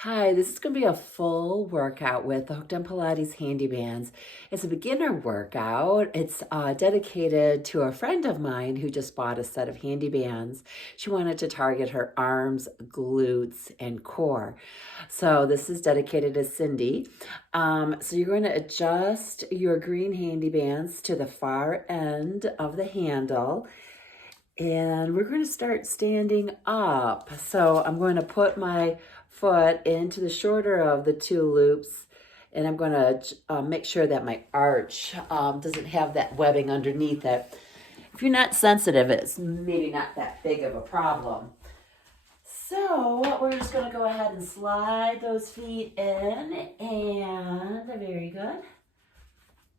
Hi, this is going to be a full workout with the Hooked on Pilates Handibands. It's a beginner workout. It's dedicated to a friend of mine who just bought a set of Handibands. She wanted to target her arms, glutes, and core. So this is dedicated to Cindy. So you're going to adjust your green Handibands to the far end of the handle. And we're going to start standing up. So I'm going to put my foot into the shorter of the two loops, and I'm going to make sure that my arch doesn't have that webbing underneath it. If you're not sensitive, it's maybe not that big of a problem. So we're just going to go ahead and slide those feet in, and very good.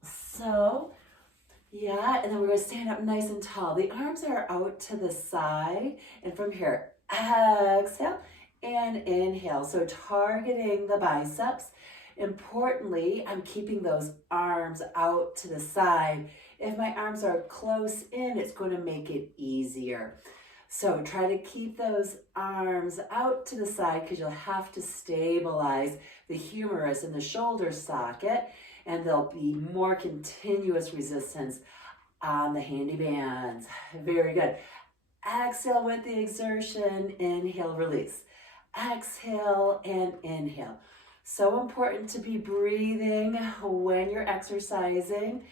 So yeah, and then we're going to stand up nice and tall. The arms are out to the side, and from here, exhale and inhale. So targeting the biceps. Importantly, I'm keeping those arms out to the side. If my arms are close in, it's going to make it easier. So try to keep those arms out to the side because you'll have to stabilize the humerus in the shoulder socket, and there'll be more continuous resistance on the Handibands. Very good. Exhale with the exertion, inhale, release. Exhale and inhale. So important to be breathing when you're exercising,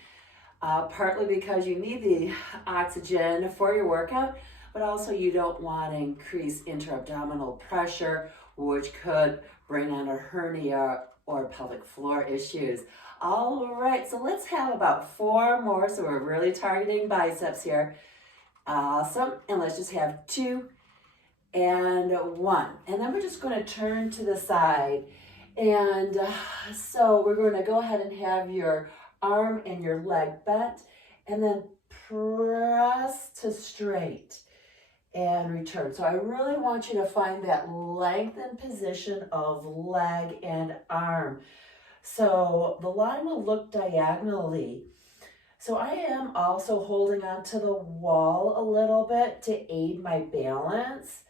partly because you need the oxygen for your workout, but also you don't want to increase intra-abdominal pressure, which could bring on a hernia or pelvic floor issues. All right, so let's have about 4 more. So we're really targeting biceps here. Awesome. And let's just have 2 and 1. And then we're just going to turn to the side. And so we're going to go ahead and have your arm and your leg bent, and then press to straight and return. So I really want you to find that lengthened position of leg and arm. So the line will look diagonally. So I am also holding onto the wall a little bit to aid my balance.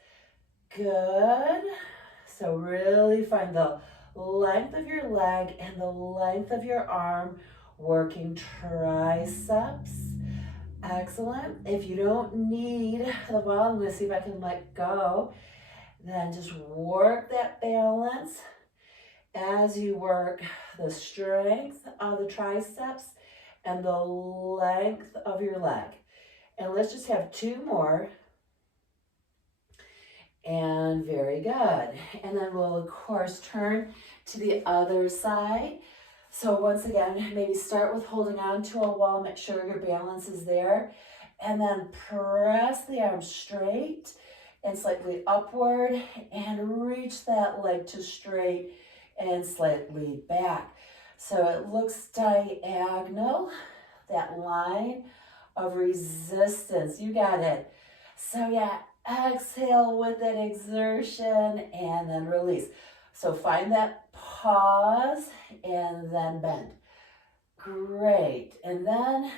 Good. So really find the length of your leg and the length of your arm, working triceps. Excellent. If you don't need the wall, I'm going to see if I can let go. Then just work that balance as you work the strength of the triceps and the length of your leg. And let's just have 2 more. And very good. And then we'll, of course, turn to the other side. So once again, maybe start with holding on to a wall, make sure your balance is there, and then press the arms straight and slightly upward and reach that leg to straight and slightly back. So it looks diagonal, that line of resistance. You got it. So yeah, exhale with that exertion and then release. So find that pause and then bend. Great. And then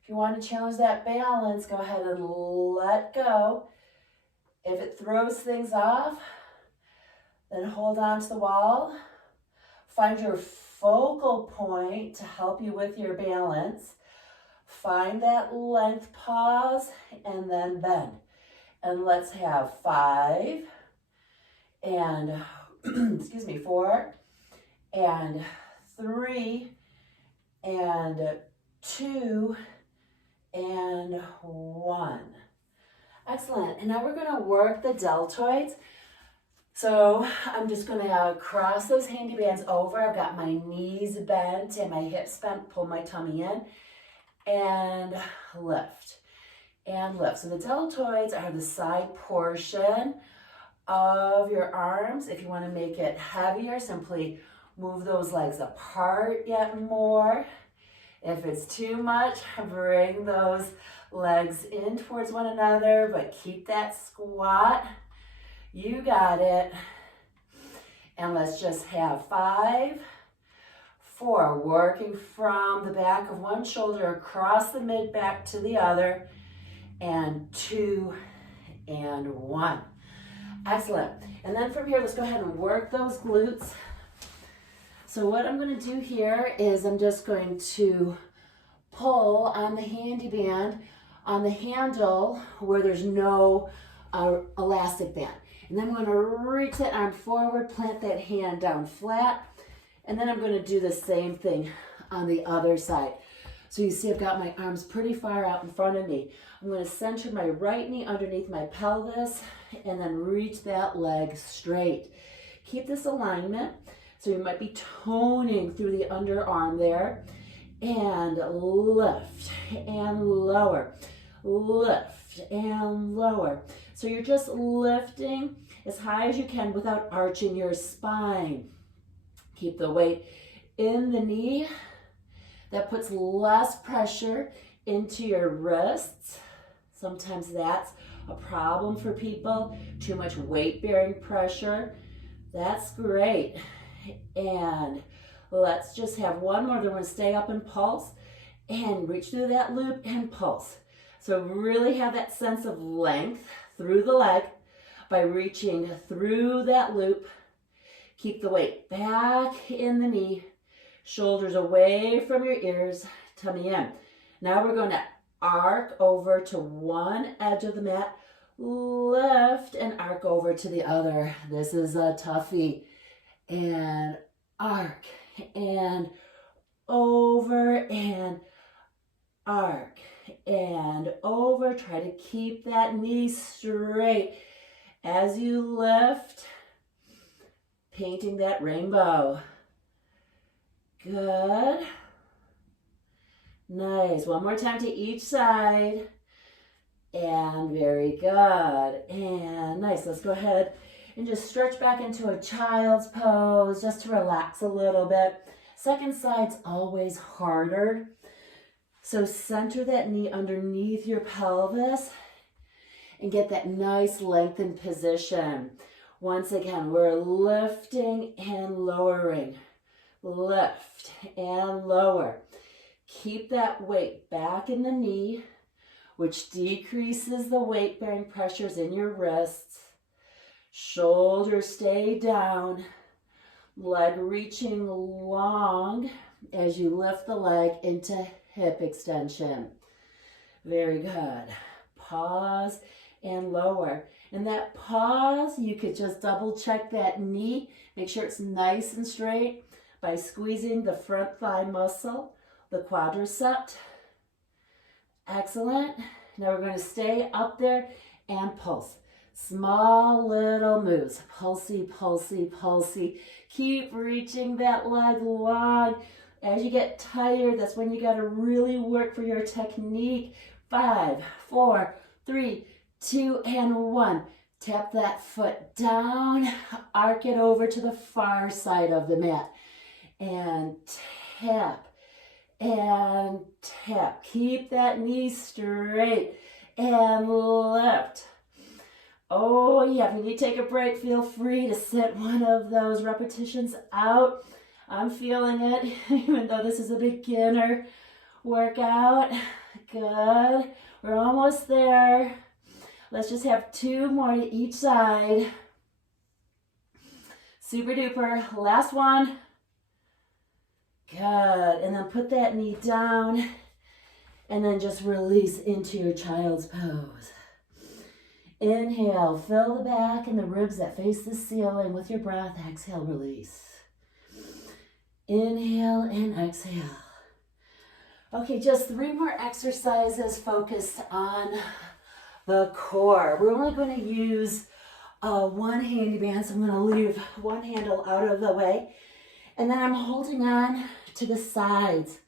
if you want to challenge that balance, go ahead and let go. If it throws things off, then hold on to the wall. Find your focal point to help you with your balance. Find that length pause and then bend. And let's have 5 and, 4 and 3 and 2 and 1. Excellent. And now we're going to work the deltoids. So I'm just going to cross those Handibands over. I've got my knees bent and my hips bent. Pull my tummy in and lift. And lift. So the deltoids are the side portion of your arms. If you want to make it heavier, simply move those legs apart yet more. If it's too much, bring those legs in towards one another, but keep that squat. You got it. And let's just have 5, 4, working from the back of one shoulder across the mid back to the other, and 2 and 1. Excellent. And then from here, let's go ahead and work those glutes. So what I'm going to do here is I'm just going to pull on the handy band on the handle where there's no elastic band. And then I'm going to reach that arm forward, plant that hand down flat, and then I'm going to do the same thing on the other side. So you see I've got my arms pretty far out in front of me. I'm going to center my right knee underneath my pelvis and then reach that leg straight. Keep this alignment. So you might be toning through the underarm there. And lift and lower, lift and lower. So you're just lifting as high as you can without arching your spine. Keep the weight in the knee. That puts less pressure into your wrists. Sometimes that's a problem for people. Too much weight-bearing pressure. That's great. And let's just have one more. Then we're going to stay up and pulse and reach through that loop and pulse. So really have that sense of length through the leg by reaching through that loop. Keep the weight back in the knee. Shoulders away from your ears, tummy in. Now we're going to arc over to one edge of the mat, lift and arc over to the other. This is a toughie. And arc and over and arc and over. Try to keep that knee straight as you lift, painting that rainbow. Good. Nice. One more time to each side. And very good. And nice. Let's go ahead and just stretch back into a child's pose just to relax a little bit. Second side's always harder. So center that knee underneath your pelvis and get that nice lengthened position. Once again, we're lifting and lowering. Lift and lower. Keep that weight back in the knee, which decreases the weight-bearing pressures in your wrists. Shoulders stay down. Leg reaching long as you lift the leg into hip extension. Very good. Pause and lower. In that pause, you could just double check that knee. Make sure it's nice and straight by squeezing the front thigh muscle, the quadricep. Excellent. Now we're going to stay up there and pulse. Small little moves. Pulsey, pulsey, pulsey. Keep reaching that leg long. As you get tired, that's when you got to really work for your technique. 5, 4, 3, 2, and 1. Tap that foot down. Arc it over to the far side of the mat. And tap. And tap. Keep that knee straight. And lift. Oh yeah, if you need to take a break, feel free to sit one of those repetitions out. I'm feeling it, even though this is a beginner workout. Good. We're almost there. Let's just have 2 more to each side. Super duper. Last one. Good. And then put that knee down and then just release into your child's pose. Inhale, fill the back and the ribs that face the ceiling with your breath. Exhale, release. Inhale and exhale. Okay, just 3 more exercises focused on the core. We're only going to use one handy band, so I'm going to leave one handle out of the way. And then I'm holding on to the sides.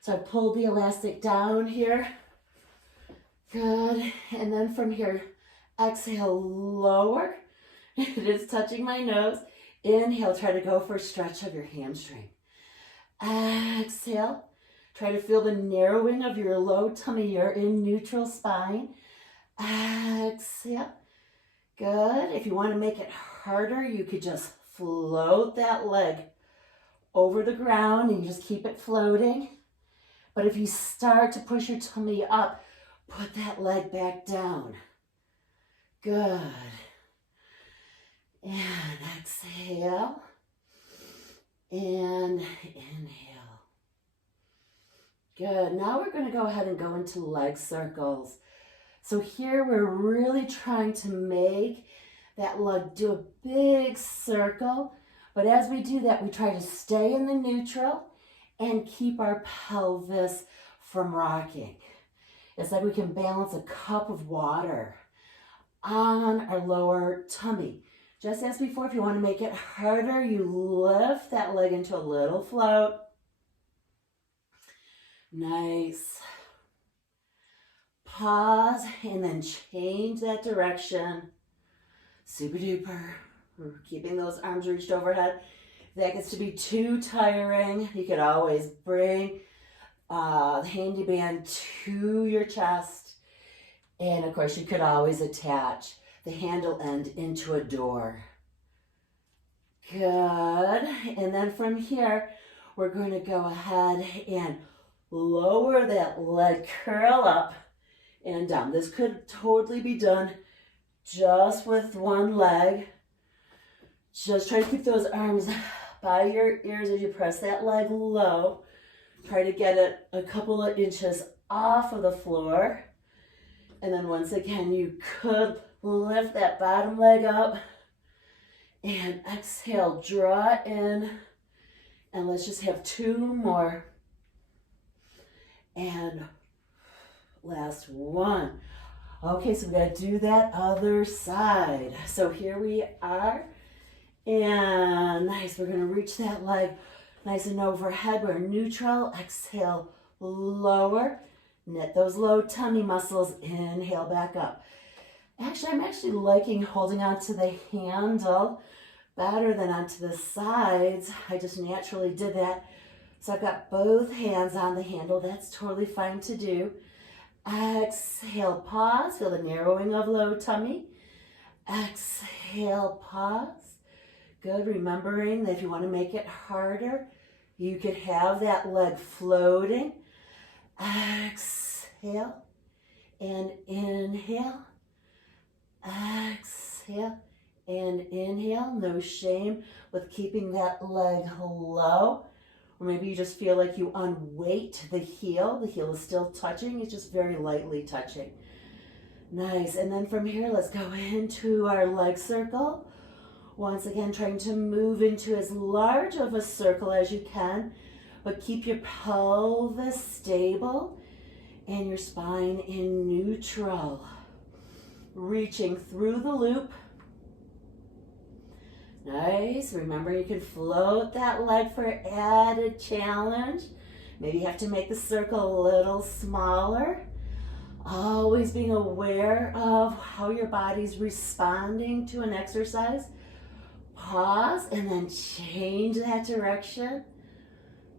So I pulled the elastic down here. Good. And then from here, exhale, lower. It is touching my nose. Inhale, try to go for a stretch of your hamstring. Exhale, try to feel the narrowing of your low tummy. You're in neutral spine. Exhale. Good. If you want to make it harder, you could just float that leg over the ground and you just keep it floating. But if you start to push your tummy up, put that leg back down. Good. And exhale. And inhale. Good. Now we're going to go ahead and go into leg circles. So here we're really trying to make that leg do a big circle. But as we do that, we try to stay in the neutral and keep our pelvis from rocking. It's like we can balance a cup of water on our lower tummy. Just as before, if you want to make it harder, you lift that leg into a little float. Nice. Pause and then change that direction. Super duper. We're keeping those arms reached overhead. If that gets to be too tiring, you could always bring the handy band to your chest. And of course, you could always attach the handle end into a door. Good. And then from here, we're going to go ahead and lower that leg, curl up and down. This could totally be done just with one leg. Just try to keep those arms by your ears as you press that leg low. Try to get it a couple of inches off of the floor. And then once again, you could lift that bottom leg up and exhale, draw in. And let's just have two more. And last one. Okay, so we got to do that other side. So here we are. And nice, we're going to reach that leg nice and overhead. We're neutral. Exhale, lower. Knit those low tummy muscles. Inhale back up. Actually, I'm actually liking holding onto the handle better than onto the sides. I just naturally did that. So I've got both hands on the handle. That's totally fine to do. Exhale, pause. Feel the narrowing of low tummy. Exhale, pause. Good. Remembering that if you want to make it harder, you could have that leg floating. Exhale and inhale. Exhale and inhale. No shame with keeping that leg low. Or maybe you just feel like you unweight the heel. The heel is still touching. It's just very lightly touching. Nice. And then from here, let's go into our leg circle. Once again, trying to move into as large of a circle as you can, but keep your pelvis stable and your spine in neutral. Reaching through the loop. Nice. Remember, you can float that leg for added challenge. Maybe you have to make the circle a little smaller. Always being aware of how your body's responding to an exercise. Pause and then change that direction.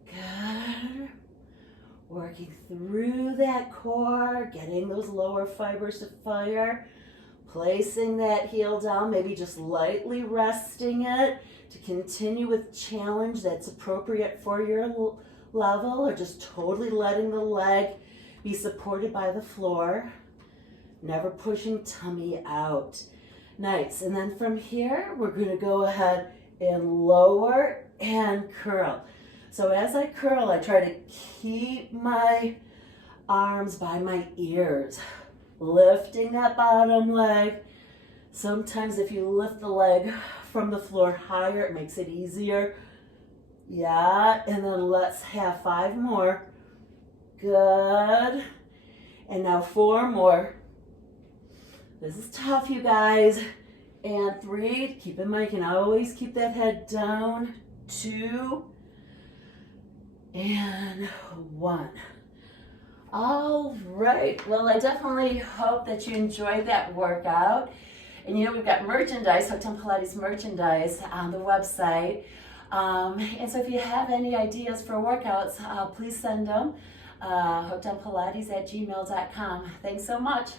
Good. Working through that core, getting those lower fibers to fire. Placing that heel down, maybe just lightly resting it to continue with challenge that's appropriate for your level, or just totally letting the leg be supported by the floor. Never pushing tummy out. Nice. And then from here, we're going to go ahead and lower and curl. So as I curl, I try to keep my arms by my ears. Lifting that bottom leg. Sometimes if you lift the leg from the floor higher, it makes it easier. Yeah, and then let's have 5 more. Good. And now 4 more. This is tough, you guys. And 3, keep in mind, you can always keep that head down. 2, and 1. All right, well, I definitely hope that you enjoyed that workout. And you know, we've got merchandise, Hooked on Pilates merchandise on the website. And so if you have any ideas for workouts, please send them. hookedonpilates@gmail.com. Thanks so much.